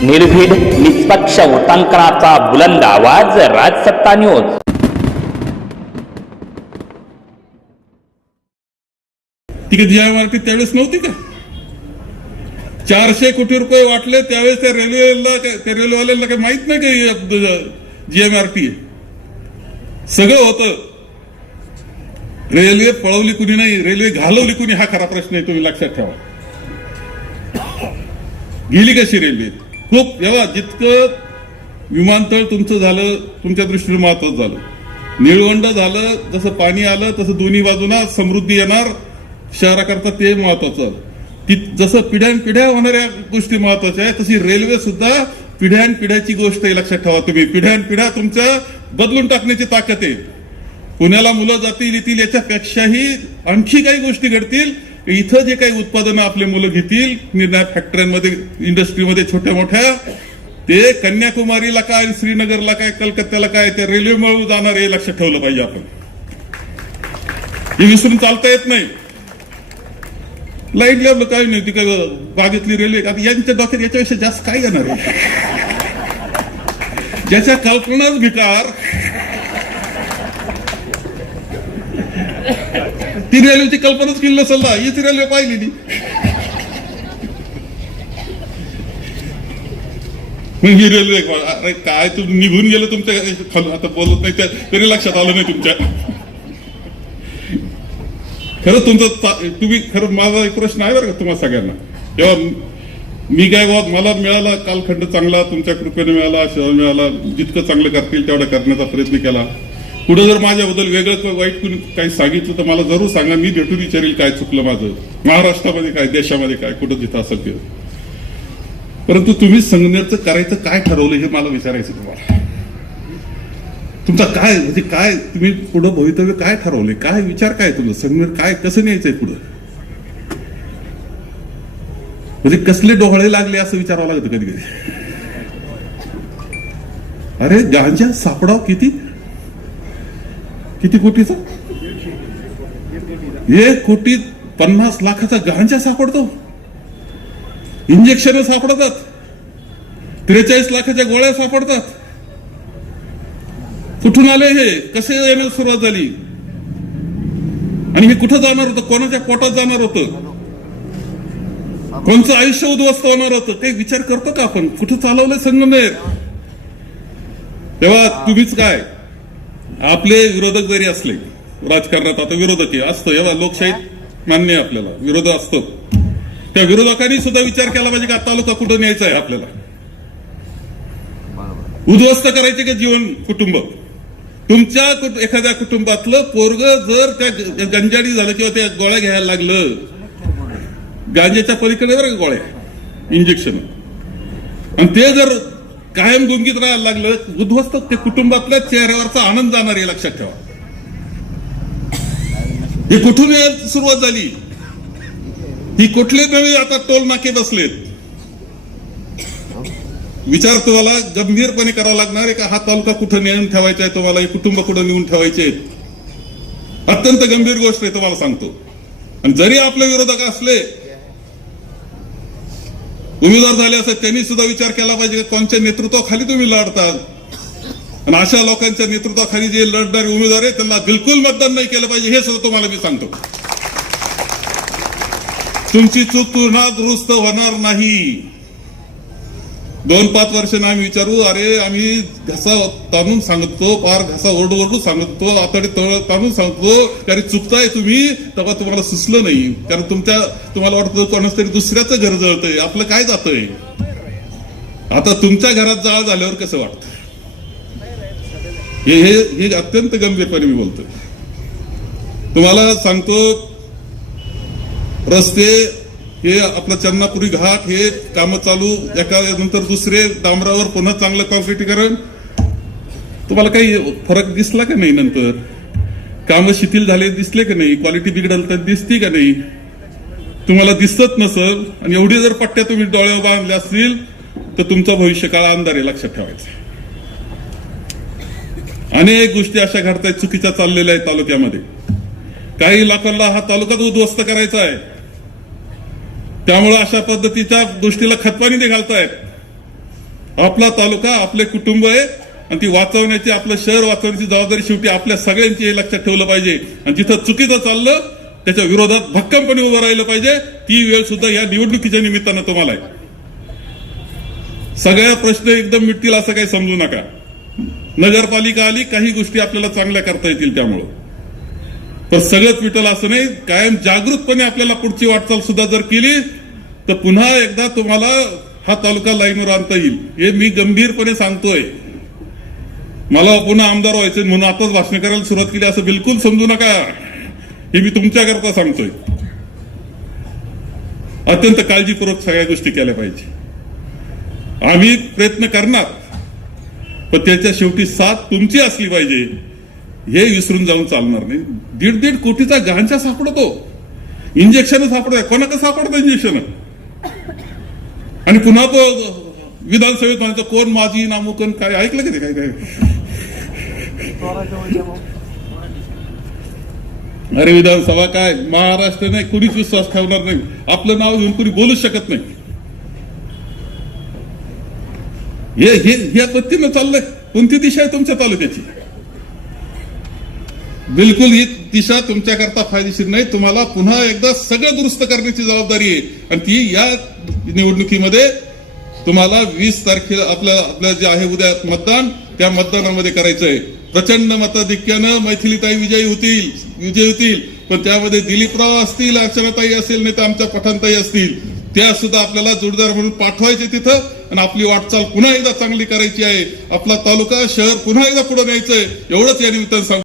निर्भीड निष्पक्ष वृत्तांकनाचा बुलंद आवाज, राजसत्ता न्यूज. ती जीएमआरपी त्यावेळेस नव्हती का? 400 कोटी रुपये वाटले त्यावेळेस त्या रेल्वेवाल्यांना काही माहित नाही का जीएमआरपी सगळं होतं. रेल्वे पळवली कुणी नाही, रेल्वे घालवली कुणी हा खरा प्रश्न आहे. तुम्ही लक्षात ठेवा. गेली कशी रेल्वे? खूप जेव्हा जितकं विमानतळ तुमचं झालं, तुमच्या दृष्टीने महत्वाचं झालं. निळवंड झालं, जसं पाणी आलं तसं दोन्ही बाजूना समृद्धी येणार शहराकरता, ते महत्वाचं. जसं पिढ्यानपिढ्या होणाऱ्या गोष्टी महत्वाच्या आहे, तशी रेल्वे सुद्धा पिढ्यानपिढ्याची गोष्ट आहे. लक्षात ठेवा. तुम्ही पिढ्यानपिढ्या तुमच्या बदलून टाकण्याची ताकद आहे. पुण्याला मुलं जातील येतील, याच्यापेक्षाही आणखी काही गोष्टी घडतील. इथं जे काही उत्पादनं आपले मुलं घेतील निर्णय फॅक्टऱ्यांमध्ये, इंडस्ट्रीमध्ये छोट्या मोठ्या, ते कन्याकुमारीला काय, श्रीनगरला काय, कलकत्त्याला काय, त्या रेल्वेमुळे जाणार हे लक्षात ठेवलं पाहिजे आपण. हे विसरून चालता येत नाही. लाईट लावलं काही नाही, ती काय बागेतली रेल्वे. आता यांच्या डोक्यात याच्यापेक्षा जास्त काय येणार आहे? ज्याच्या कल्पनाच भिकार, ती रेल्वेची कल्पनाच केली नसेल ना, हीच रेल्वे पाहिलेली. मग ही रेल्वे अरे काय तुम्ही निघून गेलं तुमच्या, आता बोलत नाही तरी लक्षात आलं नाही तुमच्या. खरं तुमचं तुम्ही खरं माझा एक प्रश्न आहे बरं का तुम्हाला सगळ्यांना. तेव्हा मी काय मला मिळाला कालखंड चांगला, तुमच्या कृपेने मिळाला, आशीर्वाद मिळाला. जितकं चांगलं करतील तेवढं करण्याचा प्रयत्न केला. पुढे जर माझ्याबद्दल वेगळं किंवा वाईट कुणी काही सांगितलं तर मला जरूर सांगा. मी भेटून विचारेल काय चुकलं माझं, महाराष्ट्रामध्ये काय, देशामध्ये काय, कुठं जिथं असेल ते. परंतु तुम्ही संगमनेरचं करायचं काय ठरवलं हे मला विचारायचं तुम्हाला. तुमचा काय म्हणजे काय, तुम्ही पुढं भवितव्य काय ठरवले, काय विचार काय तुला, संगमनेर काय कसं न्यायचंय पुढं, म्हणजे कसले डोळे लागले असं विचारावं लागतं कधी कधी. अरे गांजा सापडाव किती कोटीचा? 1,50,00,000 गांजा सापडतो. इंजेक्शन सापडतात, 43 लाखाच्या गोळ्या सापडतात. कुठून आले हे, कसे येण्यास सुरुवात झाली, आणि हे कुठं जाणार होतं, कोणाच्या पोटात जाणार होतं, कोणचं आयुष्य उद्ध्वस्त होणार होतं, काही विचार करतो का आपण? कुठं चालवलंय संगमनेर? तेव्हा तुम्हीच काय, आपले विरोधक जरी असले राजकारणात, आता विरोधक असतं, एवढा लोकशाहीत मान्य आहे आपल्याला, विरोध असतो. त्या विरोधकांनी सुद्धा विचार केला पाहिजे की आता तालुका कुठं न्यायचा आहे आपल्याला. उद्ध्वस्त करायचे का जीवन कुटुंब? तुमच्या एखाद्या कुटुंबातलं पोरग जर त्या गंजाडी झालं किंवा त्या गोळ्या घ्यायला लागलं, गांजेच्या पलीकडे बरं गोळ्या, इंजेक्शन, आणि ते जर कायम गुंगीत राहायला लागलं, उद्ध्वस्त ते कुटुंबातल्या चेहऱ्यावरचा आनंद जाणार आहे. लक्षात ठेवा. ही कुठून सुरुवात झाली? ही कुठले नवे आता टोल नाके बसलेत? विचार तुम्हाला गंभीरपणे करावा लागणार आहे का हा तालुका कुठं नेऊन ठेवायचा आहे तुम्हाला, हे कुटुंब कुठं नेऊन ठेवायचे? अत्यंत गंभीर गोष्ट आहे तुम्हाला सांगतो. आणि जरी आपले विरोधक असले, उमेदवार झाले असते, त्यांनी सुद्धा विचार केला पाहिजे कोणत्या नेतृत्वाखाली तुम्ही लढतात. आणि अशा लोकांच्या नेतृत्वाखाली जे लढणारे उमेदवार आहेत त्यांना बिलकुल मतदान नाही केलं पाहिजे, हे सुद्धा तुम्हाला मी सांगतो. तुमची चूक पुन्हा दुरुस्त होणार नाही. 2-5 वर्षांनी आम्ही विचारू, अरे आम्ही घसा ताणून सांगतो, पार घसा ओरडू सांगतो, आतडे ताणून सांगतो, अरे चुकताय तुम्ही, तेव्हा तुम्हाला सुचलं नाही. कारण तुम्हाला वाटतं कोणाच तरी दुसऱ्याचं घर जळतंय, आपलं काय जातंय. आता तुमच्या घरात जाळ झाल्यावर कसं वाटतं? हे अत्यंत गंभीरपणे मी बोलतोय. तुम्हाला सांगतो, रस्ते हे आपलं चन्नापुरी घाट, हे काम चालू, एका नंतर दुसरे, डांबरावर पुन्हा चांगलं कॉन्क्रिटीकरण. तुम्हाला काही फरक दिसला का नाही? नंतर काम शिथिल झाले दिसले का नाही? क्वालिटी बिघडल तर दिसती का नाही? तुम्हाला दिसत नसल, आणि एवढी जर पट्ट्या तुम्ही डोळ्यावर बांधल्या असतील तर तुमचा भविष्यकाळ अंधार आहे. लक्षात ठेवायचं. अनेक गोष्टी अशा घडतायत, चुकीच्या चाललेल्या आहेत तालुक्यामध्ये. काही लोकांना हा तालुकाच उद्ध्वस्त करायचा आहे, त्यामुळे अशा पद्धतीच्या गोष्टीला खतपाणी ते घालतायत. आपला तालुका आपले कुटुंब आहे आणि ती वाचवण्याची, आपलं शहर वाचवण्याची जबाबदारी शेवटी आपल्या सगळ्यांची हे लक्षात ठेवलं पाहिजे. आणि जिथं चुकीचं चाललं त्याच्या विरोधात भक्कमपणे उभं राहिलं पाहिजे. ती वेळ सुद्धा या निवडणुकीच्या निमित्तानं तुम्हाला आहे. सगळ्या प्रश्न एकदम मिटतील असं काही समजू नका. नगरपालिका आली, काही गोष्टी आपल्याला चांगल्या करता येतील त्यामुळं, पण सगळंच मिटल असं नाही. कायम जागृतपणे आपल्याला पुढची वाटचाल सुद्धा जर केली तर पुन्हा एकदा तुम्हाला हा तालुका लाईनवर आणता येईल. हे मी गंभीरपणे सांगतोय. मला पुन्हा आमदार व्हायचे म्हणून आताच भाषण करायला सुरुवात केली असं बिलकुल समजू नका. हे मी तुमच्याकरता सांगतोय. अत्यंत काळजीपूर्वक सगळ्या गोष्टी केल्या पाहिजे. आम्ही प्रयत्न करणार, पण त्याच्या शेवटी साथ तुमची असली पाहिजे, हे विसरून जाऊन चालणार नाही. 1.5 कोटीचा गांजा सापडतो, इंजेक्शन सापडत, कोणाकडे सापडतं इंजेक्शन? आणि पुन्हा तो विधानसभेत म्हणायचं कोण माझी नामुकन, काय ऐकलं की ते काय काय? अरे विधानसभा काय महाराष्ट्र नाही, कुणीच विश्वास ठेवणार नाही. आपलं नाव घेऊन कुणी बोलूच शकत नाही. हे पद्धतीनं चाललंय. कोणती दिशा आहे तुमच्या तालुक्याची? बिलकुल ही दिशा तुमच्याकरता फायदेशीर नाही. तुम्हाला पुन्हा एकदा सगळं दुरुस्त करण्याची जबाबदारी आहे. आणि ती या निवडणुकीमध्ये तुम्हाला 20 तारखेला आपलं जे आहे उद्या मतदान, त्या मतदानामध्ये करायचंय. प्रचंड मताधिक्यानं मैथिलीताई विजयी होतील. पण त्यामध्ये दिलीपराव असतील, अर्चनाताई असेल, नाही तर आमच्या पठाणताई असतील, त्या सुद्धा आपल्याला जोडदार म्हणून पाठवायचे तिथं. आणि आपली वाटचाल पुन्हा एकदा चांगली करायची आहे. आपला तालुका शहर पुन्हा एकदा पुढे न्यायचंय. एवढंच या निमित्तानं सांगतो.